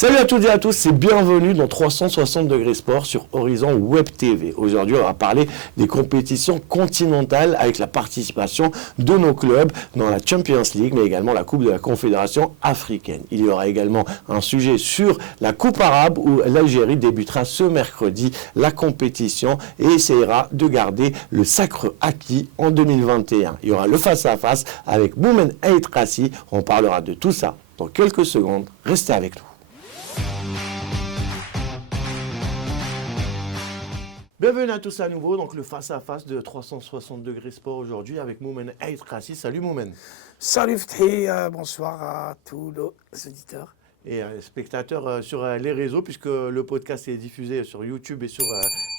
Salut à toutes et à tous et bienvenue dans 360 degrés sport sur Horizon Web TV. Aujourd'hui, on va parler des compétitions continentales avec la participation de nos clubs dans la Champions League, mais également la Coupe de la Confédération africaine. Il y aura également un sujet sur la Coupe arabe où l'Algérie débutera ce mercredi la compétition et essaiera de garder le sacre acquis en 2021. Il y aura le face-à-face avec Moumen Aïtrassi. On parlera de tout ça dans quelques secondes. Restez avec nous. Bienvenue à tous à nouveau, donc le face-à-face de 360 degrés sport aujourd'hui avec Moumen Aïtrassi. Salut Moumen. Salut Fethi, bonsoir à tous les auditeurs. Et spectateurs sur les réseaux, puisque le podcast est diffusé sur YouTube et sur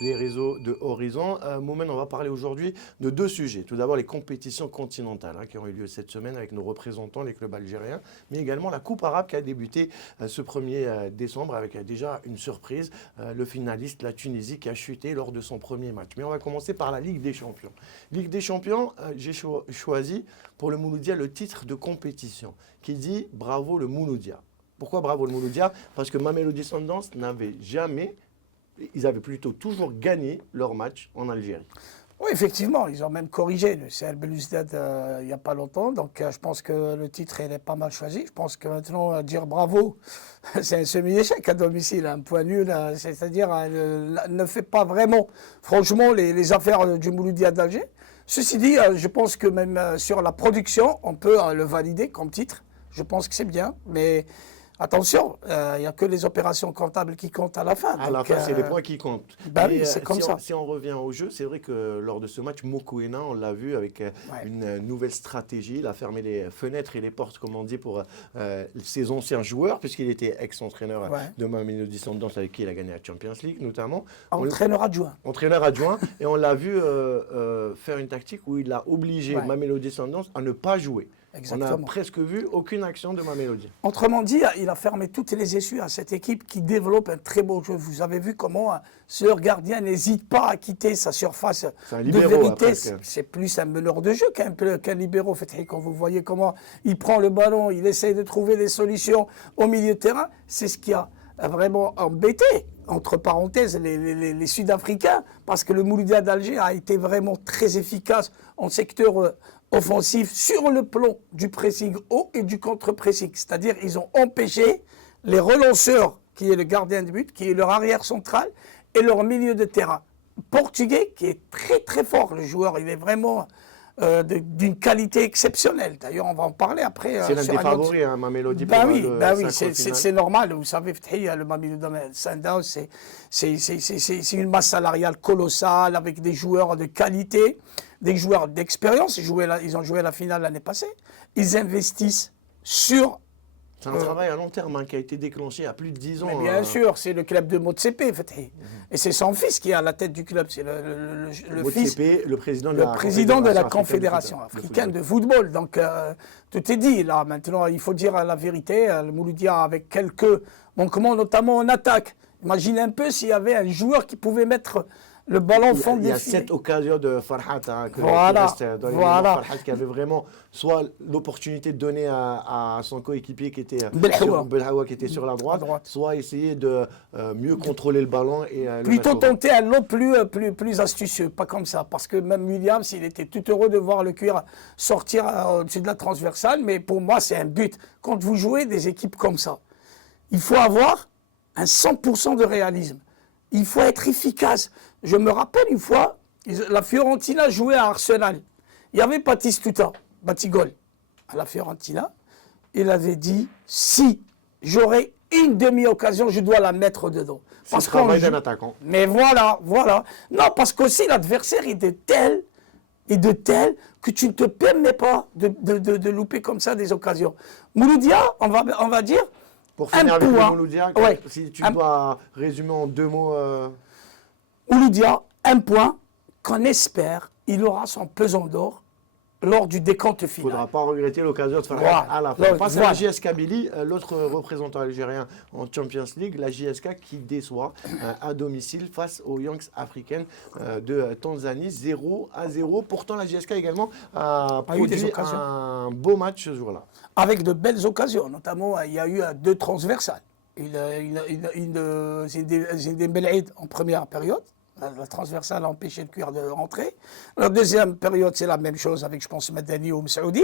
les réseaux de Horizon. Moumen, on va parler aujourd'hui de deux sujets. Tout d'abord, les compétitions continentales qui ont eu lieu cette semaine avec nos représentants, les clubs algériens, mais également la Coupe arabe qui a débuté ce 1er décembre avec déjà une surprise, le finaliste, la Tunisie, qui a chuté lors de son premier match. Mais on va commencer par la Ligue des Champions. Ligue des Champions, j'ai choisi pour le Mouloudia le titre de compétition qui dit « Bravo le Mouloudia ». Pourquoi bravo le Mouloudia? Parce que Mamelody Sundowns n'avait jamais, ils avaient plutôt toujours gagné leur match en Algérie. Oui, effectivement, ils ont même corrigé le CL Belouizdad il n'y a pas longtemps. Donc je pense que le titre il est pas mal choisi. Je pense que maintenant, dire bravo, c'est un semi-échec à domicile, un point nul. C'est-à-dire, ne fait pas vraiment, franchement, les affaires du Mouloudia d'Alger. Ceci dit, je pense que même sur la production, on peut le valider comme titre. Je pense que c'est bien, mais... Attention, il n'y a que les opérations comptables qui comptent à la fin. À la fin, c'est les points qui comptent. Bah oui, c'est comme ça. Si on revient au jeu, c'est vrai que lors de ce match, Mokoena, on l'a vu avec une nouvelle stratégie. Il a fermé les fenêtres et les portes, comme on dit, pour ses anciens joueurs, puisqu'il était ex-entraîneur de Mamelody Sundowns, avec qui il a gagné la Champions League, notamment. Entraîneur adjoint. Entraîneur adjoint. Et on l'a vu faire une tactique où il a obligé Mamelody Sundowns à ne pas jouer. Exactement. On n'a presque vu aucune action de Mamelody. Autrement dit, il a fermé toutes les essuies à cette équipe qui développe un très beau jeu. Vous avez vu comment ce gardien n'hésite pas à quitter sa surface de vérité. C'est plus un meneur de jeu qu'un libéro. Quand vous voyez comment il prend le ballon, il essaye de trouver des solutions au milieu de terrain, c'est ce qui a vraiment embêté, entre parenthèses, les Sud-Africains, parce que le Mouloudia d'Alger a été vraiment très efficace en secteur offensif sur le plan du pressing haut et du contre-pressing. C'est-à-dire ils ont empêché les relanceurs, qui est le gardien de but, qui est leur arrière central, et leur milieu de terrain. Portugais, qui est très très fort, le joueur, il est vraiment d'une qualité exceptionnelle. D'ailleurs, on va en parler après. C'est l'un des favoris, Mamelody. Oui, c'est normal. Vous savez, le Mamelody Sundowns, c'est une masse salariale colossale avec des joueurs de qualité, des joueurs d'expérience. Ils ont joué la finale l'année passée. Ils investissent sur... C'est un travail à long terme qui a été déclenché il y a plus de 10 ans. Mais bien sûr, c'est le club de Motsepe, et c'est son fils qui est à la tête du club. C'est le fils, le président de la Confédération africaine de football. Donc tout est dit là. Maintenant, il faut dire la vérité. Le Mouloudia avec quelques manquements, notamment en attaque. Imaginez un peu s'il y avait un joueur qui pouvait mettre le ballon fond des filets. Il y a cette occasion de Farhat Farhat qui avait vraiment soit l'opportunité de donner à son coéquipier qui était Belhawa qui était sur la droite, soit essayer de mieux contrôler le ballon et plutôt tenter un lot plus astucieux, pas comme ça, parce que même Williams, il était tout heureux de voir le cuir sortir au-dessus de la transversale, mais pour moi c'est un but. Quand vous jouez des équipes comme ça, il faut avoir un 100% de réalisme. Il faut être efficace. Je me rappelle une fois, la Fiorentina jouait à Arsenal. Il y avait Batistuta, Batigol, à la Fiorentina. Il avait dit, si j'aurai une demi-occasion, je dois la mettre dedans. Parce qu'on joue d'un attaquant. Mais voilà. Non, parce qu'aussi l'adversaire est de tel que tu ne te permets pas de louper comme ça des occasions. Mouloudia, on va dire, pour finir avec le Mouloudia, si tu dois résumer en 2 mots... Mouloudia, un point qu'on espère, il aura son pesant d'or lors du décompte final. Il ne faudra pas regretter l'occasion de faire à la fin. On passe à la JS Kabylie, l'autre représentant algérien en Champions League, la JSK qui déçoit à domicile face aux Youngs africaines de Tanzanie, 0-0. Pourtant, la JSK également a produit un beau match ce jour-là. Avec de belles occasions, notamment il y a eu 2 transversales. Zinedine Belhaid en première période. La transversale a empêché le cuir de rentrer. La deuxième période, c'est la même chose avec, je pense, Madani ou Msaoudi.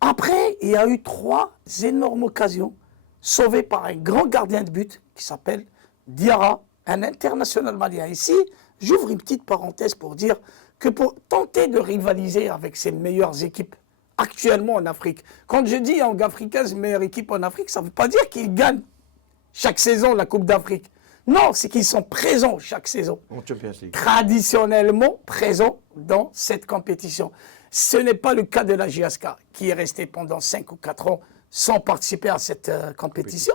Après, il y a eu 3 énormes occasions sauvées par un grand gardien de but qui s'appelle Diarra, un international malien. Ici, j'ouvre une petite parenthèse pour dire que pour tenter de rivaliser avec ces meilleures équipes actuellement en Afrique, quand je dis en africaine, meilleure équipe en Afrique, ça ne veut pas dire qu'ils gagnent chaque saison la Coupe d'Afrique. Non, c'est qu'ils sont présents chaque saison. En Champions League. Traditionnellement présents dans cette compétition. Ce n'est pas le cas de la JSK, qui est resté pendant 5 ou 4 ans sans participer à cette compétition.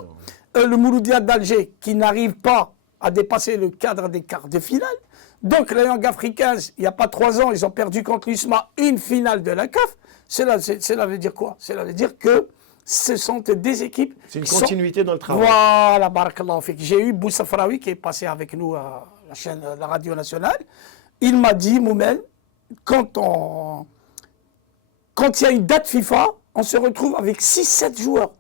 Le Mouloudia d'Alger, qui n'arrive pas à dépasser le cadre des quarts de finale. Donc les Young Africans, il n'y a pas 3 ans, ils ont perdu contre l'USMA une finale de la CAF. Cela veut dire quoi? Cela veut dire que ce sont des équipes... C'est une continuité dans le travail. Voilà, barakallahu fik. J'ai eu Boussafraoui qui est passé avec nous à la chaîne, la radio nationale. Il m'a dit, Moumel, quand il y a une date FIFA, on se retrouve avec 6-7 joueurs.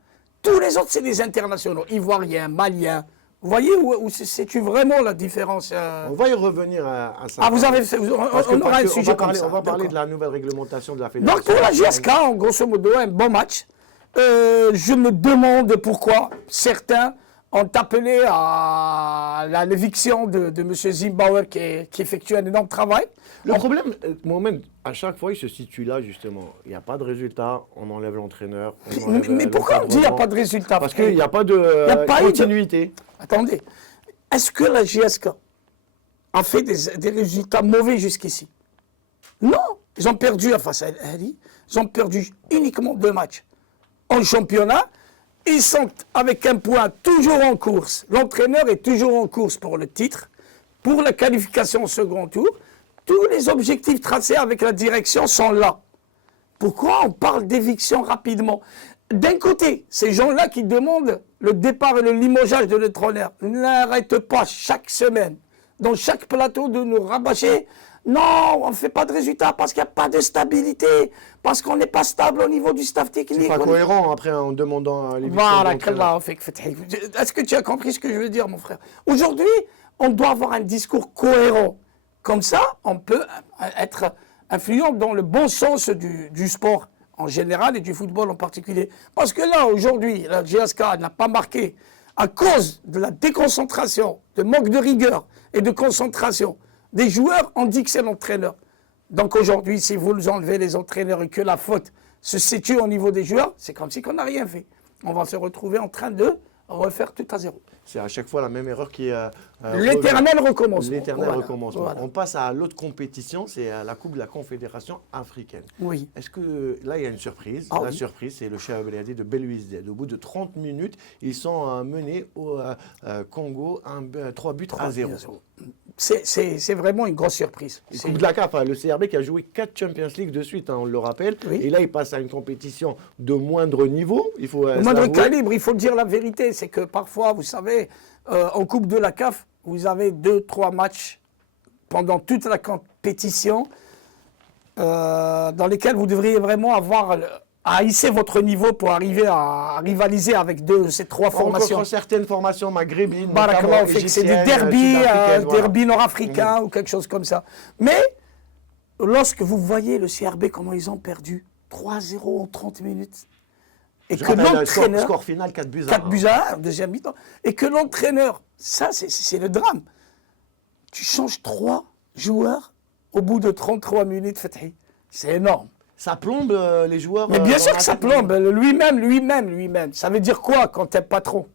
Tous les autres, c'est des internationaux. Ivoiriens, Maliens. Vous voyez où c'est-tu vraiment la différence On va y revenir à ça. Ah, vous avez fait... On aura un sujet comme ça. On va parler de la nouvelle réglementation de la fédération. Donc pour la JSK, en grosso modo, un bon match. Je me demande pourquoi certains ont appelé à l'éviction de M. Zimbauer qui effectue un énorme travail. Le problème, Mohamed, à chaque fois, il se situe là, justement. Il n'y a pas de résultat, on enlève l'entraîneur. Mais pourquoi on dit qu'il n'y a pas de résultat? Parce qu'il n'y a pas de continuité. Attendez, est-ce que la JSK a fait des résultats mauvais jusqu'ici? Non, ils ont perdu face à Ali, ils ont perdu uniquement 2 matchs. En championnat, ils sont avec un point toujours en course. L'entraîneur est toujours en course pour le titre, pour la qualification au second tour. Tous les objectifs tracés avec la direction sont là. Pourquoi on parle d'éviction rapidement? D'un côté, ces gens-là qui demandent le départ et le limogeage de l'entraîneur n'arrêtent pas chaque semaine, dans chaque plateau, de nous rabâcher. Non, on ne fait pas de résultats parce qu'il n'y a pas de stabilité, parce qu'on n'est pas stable au niveau du staff technique. C'est pas cohérent après en demandant l'éviction. Voilà, est-ce que tu as compris ce que je veux dire, mon frère? Aujourd'hui, on doit avoir un discours cohérent. Comme ça, on peut être influent dans le bon sens du sport en général et du football en particulier. Parce que là, aujourd'hui, la JSK n'a pas marqué à cause de la déconcentration, de manque de rigueur et de concentration des joueurs. On dit que c'est l'entraîneur. Donc aujourd'hui, si vous enlevez les entraîneurs et que la faute se situe au niveau des joueurs, c'est comme si on n'a rien fait. On va se retrouver en train de refaire tout à zéro. C'est à chaque fois la même erreur qui est... l'éternel recommencement. L'éternel recommencement. Voilà. On passe à l'autre compétition, c'est la Coupe de la Confédération africaine. Oui. Est-ce que là, il y a une surprise? La surprise, c'est le Cheikh Belouizdine de Belouizdine. Au bout de 30 minutes, ils sont menés au Congo 3 buts à 0. C'est vraiment une grosse surprise. Coupe de la CAF, le CRB qui a joué 4 Champions League de suite, on le rappelle. Oui. Et là, il passe à une compétition de moindre niveau. Il faut moindre calibre, il faut dire la vérité. C'est que parfois, vous savez, en Coupe de la CAF, vous avez 2-3 matchs pendant toute la compétition dans lesquels vous devriez vraiment avoir à hisser votre niveau pour arriver à rivaliser avec ces 3 formations. Contre certaines formations maghrébines, c'est des derbys nord-africains ou quelque chose comme ça. Mais lorsque vous voyez le CRB, comment ils ont perdu 3-0 en 30 minutes, et que l'entraîneur... Score final 4 buts à 1, deuxième mi-temps. Et que l'entraîneur, ça c'est le drame. Tu changes 3 joueurs au bout de 33 minutes, Fethi. C'est énorme. Ça plombe les joueurs. Mais bien sûr que ça plombe. Lui-même. Ça veut dire quoi quand tu es patron?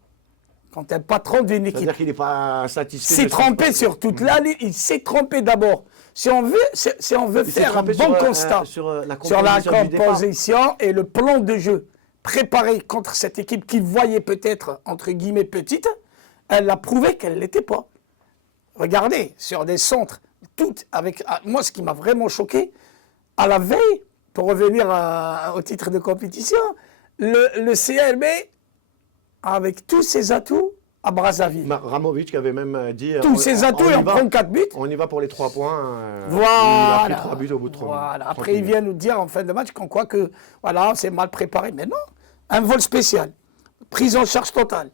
Quand tu es patron d'une équipe. C'est-à-dire qu'il n'est pas satisfait. Il s'est trompé sur toute l'année. Il s'est trompé d'abord. Si on veut faire un bon constat sur la composition et le plan de jeu préparé contre cette équipe qu'il voyait peut-être, entre guillemets, petite, elle a prouvé qu'elle ne l'était pas. Regardez, sur des centres, toutes avec... Moi, ce qui m'a vraiment choqué, à la veille, pour revenir au titre de compétition, le CRB, avec tous ses atouts, à Brazzaville. Ramovic qui avait même dit... Tous ses atouts et on prend 4 buts. On y va pour les 3 points. Voilà. Il a pris 3 buts au bout de 3 voilà. Après, il vient nous dire en fin de match qu'on croit que voilà, c'est mal préparé. Mais non, un vol spécial, prise en charge totale,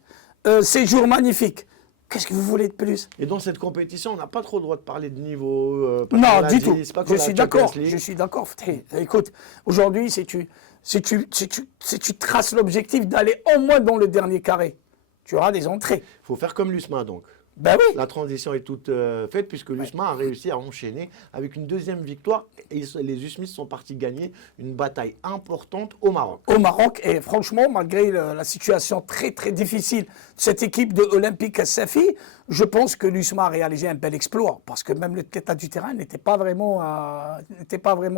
séjour magnifique. Qu'est-ce que vous voulez de plus? Et dans cette compétition, on n'a pas trop le droit de parler de niveau. Non, du tout. Je suis d'accord. Je suis d'accord. Écoute, aujourd'hui, si tu traces l'objectif d'aller au moins dans le dernier carré, tu auras des entrées. Il faut faire comme l'USMA, donc. Ben oui. La transition est toute faite puisque l'USMA a réussi à enchaîner avec une deuxième victoire et les USMIS sont partis gagner une bataille importante au Maroc. Au Maroc, et franchement, malgré la situation très très difficile de cette équipe de Olympique Safi, je pense que l'USMA a réalisé un bel exploit parce que même l'état du terrain n'était pas vraiment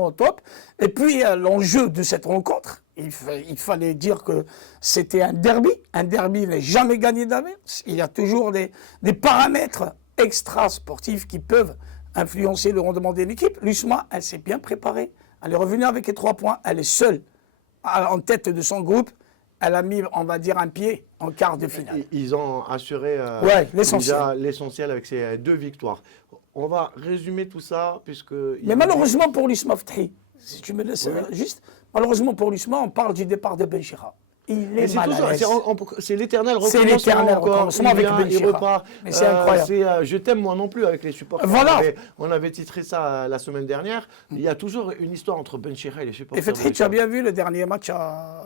au top. Et puis l'enjeu de cette rencontre, il fallait dire que c'était un derby. Un derby n'est jamais gagné d'avance. Il y a toujours des paramètres extra-sportifs qui peuvent influencer le rendement de l'équipe. L'USMA, elle s'est bien préparée. Elle est revenue avec les 3 points. Elle est seule en tête de son groupe. Elle a mis, on va dire, un pied en quart de finale. Ils ont assuré l'essentiel avec ces 2 victoires. On va résumer tout ça puisque... Mais malheureusement pour l'USMA, si tu me laisses juste, malheureusement pour l'USMA, on parle du départ de Benchira. Il est mal à l'aise. C'est l'éternel recommencement. C'est l'éternel recommencement avec Benchira. Il repart. Mais c'est incroyable. Je t'aime moi non plus avec les supporters. Voilà. On avait titré ça la semaine dernière. Il y a toujours une histoire entre Benchira et les supporters. Et Fethi, tu as bien vu le dernier match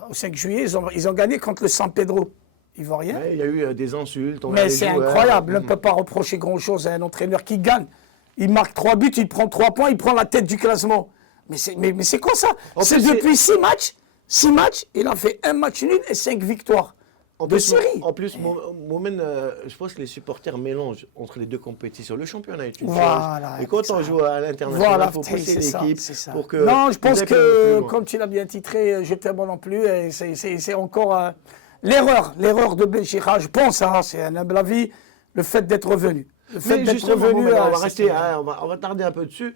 au 5 juillet, ils ont gagné contre le San Pedro ivoirien. Il y a eu des insultes. Mais c'est incroyable. On ne peut pas reprocher grand-chose à un entraîneur qui gagne. Il marque 3 buts, il prend 3 points, il prend la tête du classement. Mais c'est quoi ça? C'est depuis 6 matchs. 6 matchs, il a fait 1 match nul et 5 victoires de série. En plus, je pense que les supporters mélangent entre les 2 compétitions. Le championnat est une chose. Et quand on joue à l'international, il faut pousser l'équipe pour que... Non, je pense que, comme tu l'as bien titré, je t'aime non plus, et c'est encore l'erreur de Benchira, je pense, c'est un humble avis, le fait d'être revenu. Le fait d'être revenu... On va tarder un peu dessus.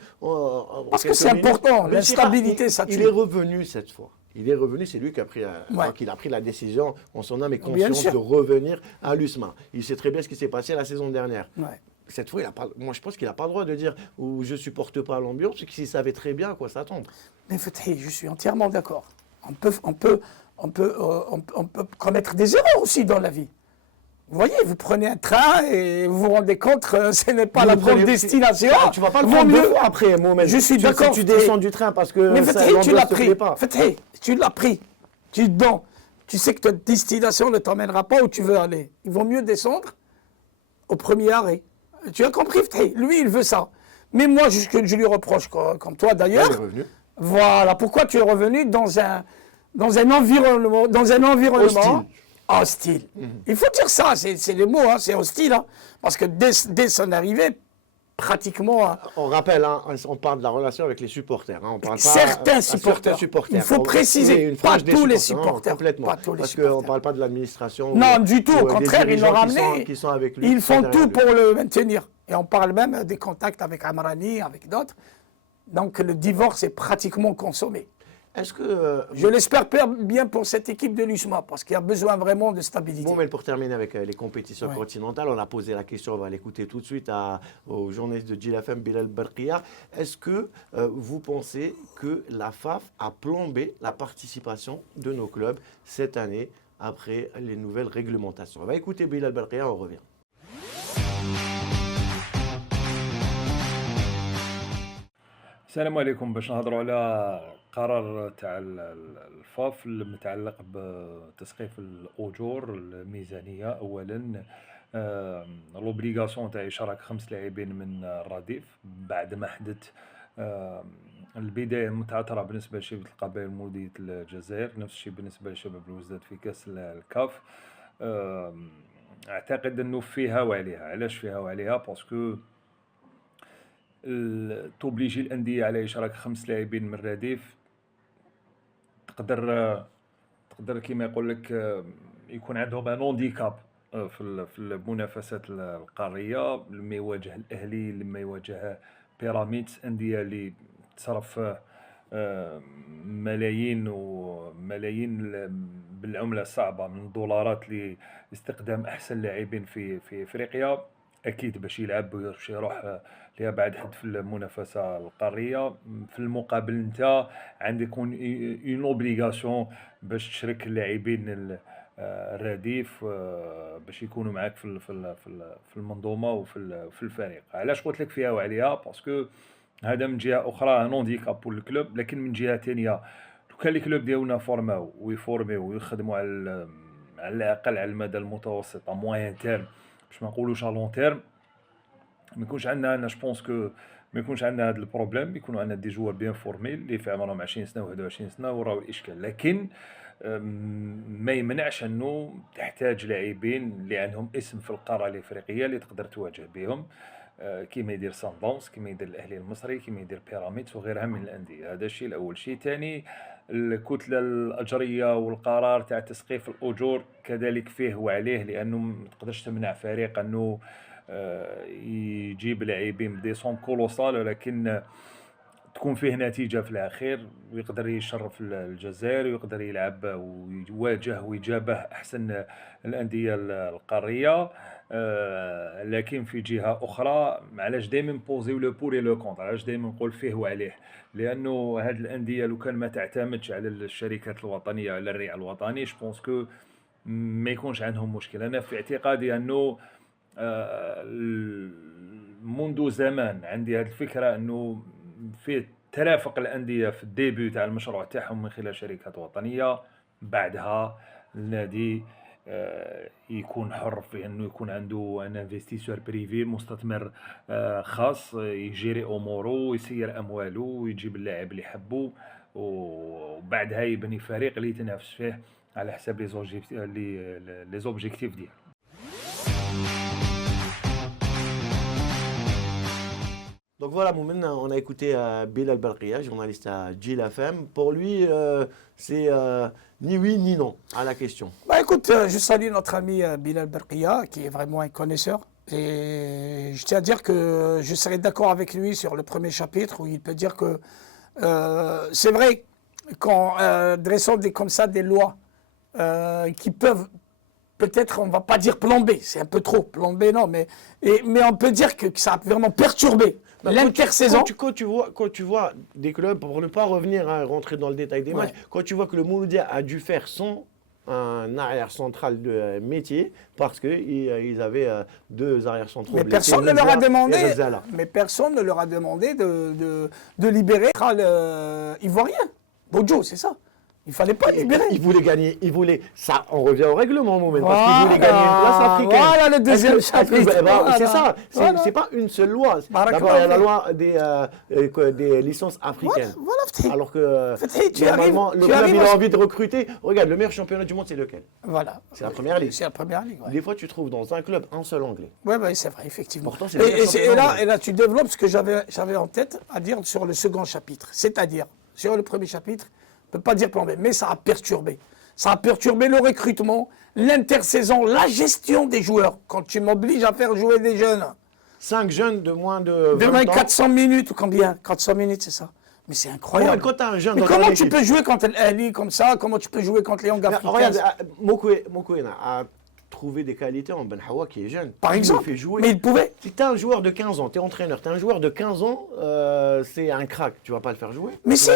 Parce que c'est important, l'instabilité, ça tue. Il est revenu cette fois. Il est revenu, c'est lui qui a pris la décision en son âme et conscience de revenir à l'USMA. Il sait très bien ce qui s'est passé la saison dernière. Ouais. Cette fois, moi je pense qu'il n'a pas le droit de dire « je ne supporte pas l'ambiance », parce qu'il savait très bien à quoi s'attendre. Mais je suis entièrement d'accord. On peut commettre des erreurs aussi dans la vie. Vous voyez, vous prenez un train et vous vous rendez compte que ce n'est pas la bonne destination. Tu ne vas pas le prendre 2 fois après, Mohamed. Je suis d'accord. Tu descends du train parce que tu l'as pris. Tu l'as pris. Tu dedans. Tu sais que ta destination ne t'emmènera pas où tu veux aller. Il vaut mieux descendre au premier arrêt. Tu as compris, Fethi? Lui, il veut ça. Mais moi, je lui reproche, comme toi d'ailleurs. Voilà. Pourquoi tu es revenu dans un environnement hostile. Il faut dire ça, c'est le mot, c'est hostile. Parce que dès son arrivée, pratiquement... On rappelle, on parle de la relation avec les supporters. On parle certains supporters. Il faut préciser, pas tous les supporters. Complètement. Parce qu'on ne parle pas de l'administration. Non, du tout. Au contraire, ils l'ont ramené. Qui sont avec lui, ils font tout pour le maintenir. Et on parle même des contacts avec Amrani, avec d'autres. Donc le divorce est pratiquement consommé. Est-ce que... Je l'espère bien pour cette équipe de l'USMA, parce qu'il y a besoin vraiment de stabilité. Bon, mais pour terminer avec les compétitions continentales, on a posé la question, on va l'écouter tout de suite au journaliste de JLFM, Bilal Barkia. Est-ce que vous pensez que la FAF a plombé la participation de nos clubs cette année après les nouvelles réglementations? On va écouter Bilal Barkia, on revient. السلام عليكم. باش نهضروا على قرار تاع الفاف المتعلق بتسقيف الاجور الميزانيه. اولا لوبليغاسيون تاع اشراك 5 لاعبين من الرديف بعد ما حدث البدايه المتعثره بالنسبه لشباب القبائل مولوديه الجزائر، نفس الشيء بالنسبه لشباب الوزداد في كاس الكاف. اعتقد انه فيها وعليها. علاش فيها وعليها؟ باسكو توبليجي الانديه على اشراك 5 لاعبين من الرديف، تقدر كيما يقول لك يكون عندهم ان هانديكاب في المنافسات القاريه، لما يواجه الاهلي، لما يواجه بيراميدز، انديه اللي تصرف ملايين وملايين بالعمله الصعبه من الدولارات لاستخدام احسن لاعبين في افريقيا. اكيد باش يلعب باش يروح لابعد حد في المنافسه القاريه. في المقابل انت عندك اون اوبليغاسيون باش تشرك اللاعبين الرديف باش يكونوا معاك في المنظومه في الفريق. علاش قلت لك فيها وعليها؟ باسكو هذا من جهه اخرى نون ديكاب بور الكلوب، لكن من جهه ثانيه لو كان الكلوب ديالنا فورماو ويفورميو ويخدموا على الاقل على المدى المتوسط موين تيرم، باش ما نقولوش لون تيرم، ما يكونش عندنا انا جو بونس كو ما يكونش عندنا هذا البروبليم، يكونوا عندنا دي جوار بيان فورمي اللي في عمرهم 20 سنه و21 سنه وراو الاشكال. لكن ما يمنعش انه تحتاج لاعبين اللي عندهم اسم في القاره الافريقيه اللي تقدر تواجه بهم، كيما يدير ساندونس، كيما يدير الاهلي المصري، كيما يدير بيراميدز وغيرها من الانديه. هذا الشيء الاول. شيء ثاني، الكتله الاجريه والقرار تاع تسقيف الاجور كذلك فيه وعليه، لانه ما تقدرش تمنع فريق انه يجيب لاعبين بدي سون كولوسال، ولكن تكون فيه نتيجه في الاخير ويقدر يشرف الجزائر ويقدر يلعب ويواجه ويجابه احسن الانديه القاريه. لكن في جهه اخرى علاش دائما بوزيو لو بور لو كونتر، علاش دائما نقول فيه وعليه؟ لانه هاد الانديه لو كان ما تعتمدش على الشركات الوطنيه على الريع الوطني، جو بونس كو ما يكونش عندهم مشكل. انا في اعتقادي انه منذ زمان عندي هذه الفكره انه في ترافق الانديه في الديبيو تاع المشروع تاعهم من خلال شركات وطنيه، بعدها النادي يكون حر في انه يكون عنده ان انفستيسور بريفي، مستثمر خاص يجيري اموره ويسير امواله ويجيب اللاعب اللي يحبه، وبعدها يبني فريق اللي يتنافس فيه على حساب لي زوبجيكتيف ديالو. Donc voilà, Moumen, on a écouté Bilal Barkia, journaliste à Jil FM. Pour lui, c'est ni oui ni non à la question. Bah écoute, je salue notre ami Bilal Barkia, qui est vraiment un connaisseur. Et je tiens à dire que je serai d'accord avec lui sur le premier chapitre, où il peut dire que c'est vrai qu'en dressant comme ça des lois qui peuvent, peut-être, on ne va pas dire plomber, c'est un peu trop, plomber non, mais on peut dire que ça a vraiment perturbé l'intersaison. Quand tu vois des clubs, pour ne pas revenir à rentrer dans le détail des matchs, quand tu vois que le Mouloudia a dû faire sans un arrière central de métier, parce qu'ils avaient deux arrières centraux. Mais personne ne leur a demandé, de libérer l'ivoirien. Bojo, c'est ça. Il ne fallait pas libérer. Il voulait gagner, ça, on revient au règlement, moment, parce qu'il voulait gagner une place africaine. Voilà le deuxième chapitre. C'est ça, c'est pas une seule loi. D'abord, il y a la loi des licences africaines. Voilà, alors que normalement, le club, il a envie de recruter. Regarde, le meilleur championnat du monde, c'est lequel? Voilà. C'est la première ligue. C'est la première ligue, ouais. Des fois, tu trouves dans un club un seul anglais. Oui, c'est vrai, effectivement. Pourtant, et là, tu développes ce que j'avais en tête à dire sur le second chapitre. C'est-à-dire, sur le premier chapitre, on ne peut pas dire plombé, mais ça a perturbé. Ça a perturbé le recrutement, l'intersaison, la gestion des joueurs. Quand tu m'obliges à faire jouer des jeunes. 5 jeunes de moins de 20 ans. 400 minutes ou combien? 400 minutes, c'est ça. Mais c'est incroyable. Quand as un jeune mais comment tu peux jouer contre l'Ali comme ça? Comment tu peux jouer contre les Young Africans? Regarde, Mokoena a trouvé des qualités en Ben Hawa qui est jeune. Par exemple, fait jouer. Mais il pouvait. Si tu as un joueur de 15 ans, tu es entraîneur, tu as un joueur de 15 ans, c'est un crack, tu ne vas pas le faire jouer. Mais si,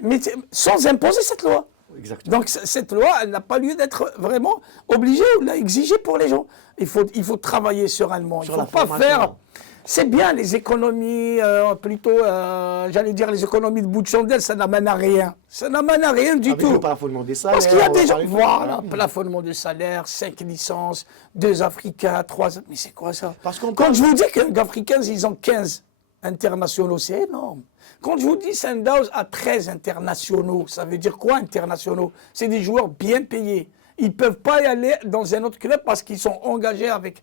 mais sans imposer cette loi. Exactement. Donc cette loi, elle n'a pas lieu d'être vraiment obligée ou exigée pour les gens. Il faut travailler sereinement. Il ne faut pas faire... C'est bien les économies, plutôt, j'allais dire les économies de bout de chandelle, ça n'amène à rien. Ça n'amène à rien du tout. Avec le plafonnement des salaires. Parce qu'il y a des gens, voilà, plafonnement de salaire, 5 licences, 2 Africains, 3... Mais c'est quoi ça? Parce que quand je vous dis qu'un Africains, ils ont 15 internationaux, c'est énorme. Quand je vous dis Sundowns a 13 internationaux, ça veut dire quoi internationaux? C'est des joueurs bien payés. Ils ne peuvent pas y aller dans un autre club parce qu'ils sont engagés avec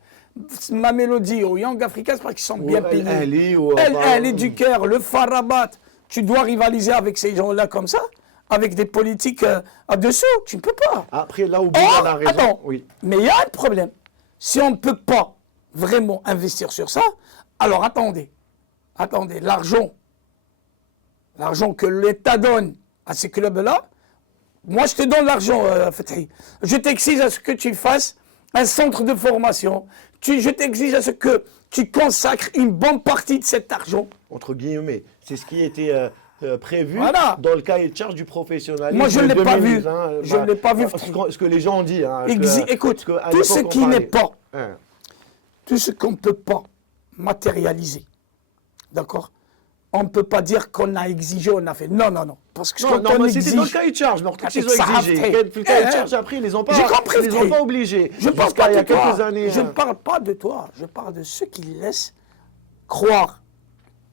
ma mélodie aux Young Africans parce qu'ils sont bien payés. El du Caire, le Far Rabat. Tu dois rivaliser avec ces gens-là comme ça, avec des politiques à-dessous. Tu ne peux pas. Après, là où Bilal a raison. Attends, oui. Mais il y a un problème. Si on ne peut pas vraiment investir sur ça, alors attendez, l'argent que l'État donne à ces clubs-là, moi je te donne l'argent, Fethi. Je t'exige à ce que tu fasses un centre de formation. Je t'exige à ce que tu consacres une bonne partie de cet argent. Entre guillemets, c'est ce qui était prévu dans le cahier de charge du professionnalisme. Moi, je ne l'ai pas vu. Je ne l'ai pas vu. Ce que les gens ont dit. Écoute, tout ce qui n'est pas, tout ce qu'on ne peut pas matérialiser, d'accord? On ne peut pas dire qu'on a exigé, on a fait. Non. Parce que c'était dans le cahier de charge. Mais ils ont exigé. Le cahier de charge, après, ils les ont pas obligés. Je ne parle pas de toi. Je ne parle pas de toi. Je parle de ceux qui laissent croire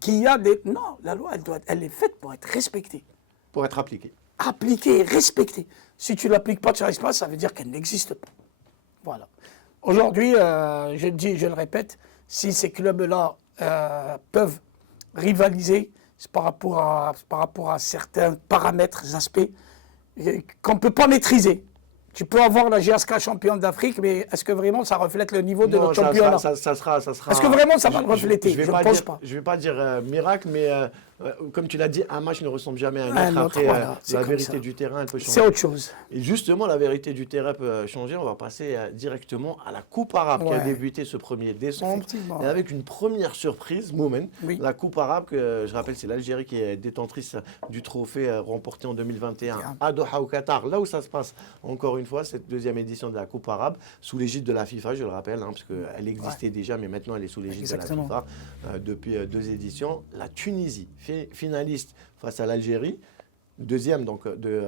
qu'il y a des... Non, la loi, elle est faite pour être respectée. Pour être appliquée. Appliquée, respectée. Si tu ne l'appliques pas, tu n'arrives pas, ça veut dire qu'elle n'existe pas. Voilà. Aujourd'hui, je le répète, si ces clubs-là peuvent rivaliser, c'est par rapport à certains paramètres, aspects qu'on ne peut pas maîtriser. Tu peux avoir la GSK championne d'Afrique, mais est-ce que vraiment ça reflète le niveau de notre championnat? Ça sera. Est-ce que vraiment ça va le refléter? Je ne pense pas. Je ne vais pas dire miracle, mais comme tu l'as dit, un match ne ressemble jamais à un autre. Après, la vérité du terrain, elle peut changer. C'est autre chose. Et justement, la vérité du terrain peut changer. On va passer directement à la Coupe arabe qui a débuté ce 1er décembre. Et avec une première surprise, Moumen. La Coupe arabe, que je rappelle, c'est l'Algérie qui est détentrice du trophée remporté en 2021 à Doha au Qatar, là où ça se passe encore une fois, cette deuxième édition de la Coupe arabe, sous l'égide de la FIFA, je le rappelle, parce qu'elle existait déjà, mais maintenant elle est sous l'égide de la FIFA depuis 2 éditions. La Tunisie, finaliste face à l'Algérie, deuxième donc, de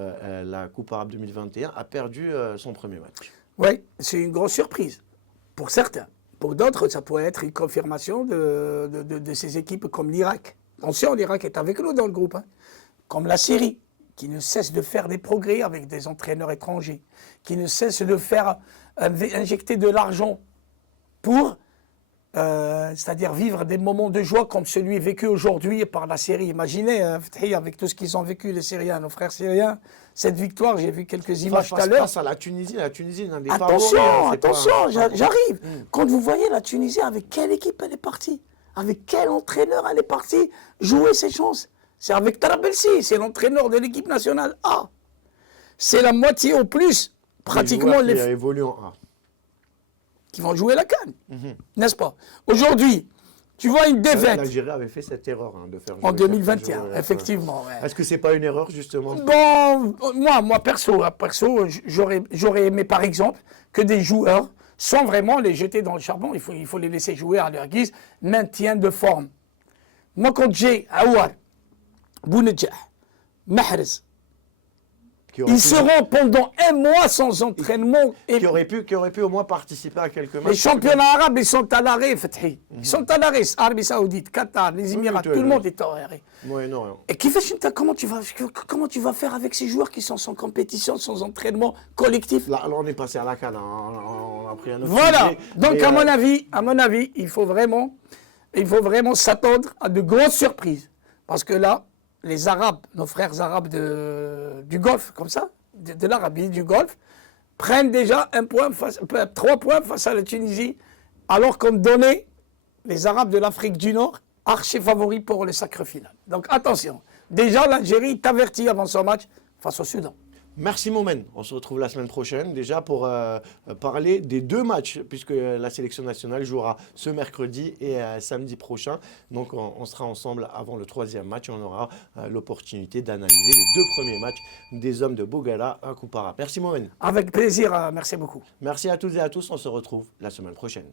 la Coupe arabe 2021, a perdu son premier match. Oui, c'est une grosse surprise, pour certains. Pour d'autres, ça pourrait être une confirmation de ces équipes comme l'Irak. Attention, l'Irak est avec nous dans le groupe, comme la Syrie, qui ne cesse de faire des progrès avec des entraîneurs étrangers, qui ne cesse de faire injecter de l'argent pour, c'est-à-dire vivre des moments de joie comme celui vécu aujourd'hui par la Syrie. Imaginez, avec tout ce qu'ils ont vécu, les Syriens, nos frères syriens, cette victoire, j'ai vu quelques images tout à l'heure. Face à la Tunisie, l'un des attention, j'arrive. Quand vous voyez la Tunisie, avec quelle équipe elle est partie, avec quel entraîneur elle est partie jouer ses chances. C'est avec Tarabelsi, c'est l'entraîneur de l'équipe nationale A. C'est la moitié au plus, pratiquement les qui évoluent en A. Qui vont jouer la CAN, n'est-ce pas? Aujourd'hui, tu vois une défaite. L'Algérie avait fait cette erreur de faire jouer en 2021, effectivement. Est-ce que c'est pas une erreur justement? Bon, moi perso, j'aurais aimé par exemple que des joueurs, sans vraiment les jeter dans le charbon, il faut les laisser jouer à leur guise, maintien de forme. Moi, quand j'ai Aouar, Bounedjah, Mahrez, ils seront pendant 1 mois sans entraînement. Qui auraient pu au moins participer à quelques matchs. Les championnats arabes, ils sont à l'arrêt, Fethi. Ils sont à l'arrêt. Arabie Saoudite, Qatar, les Émirats, tout le monde est à l'arrêt. Et comment tu vas faire avec ces joueurs qui sont sans compétition, sans entraînement collectif? Là, on est passé à la CAN, on a pris un autre Voilà. sujet, donc, à mon avis, il faut vraiment s'attendre à de grosses surprises. Parce que là, les Arabes, nos frères Arabes du Golfe, comme ça, de l'Arabie, du Golfe, prennent déjà 3 points face à la Tunisie, alors qu'on donnait les Arabes de l'Afrique du Nord archi favoris pour le sacre final. Donc attention, déjà l'Algérie t'avertit avant son match face au Soudan. Merci Moumen, on se retrouve la semaine prochaine déjà pour parler des 2 matchs puisque la sélection nationale jouera ce mercredi et samedi prochain. Donc on sera ensemble avant le 3e match et on aura l'opportunité d'analyser les 2 premiers matchs des hommes de Bogala à Coupe arabe. Merci Moumen. Avec plaisir, merci beaucoup. Merci à toutes et à tous, on se retrouve la semaine prochaine.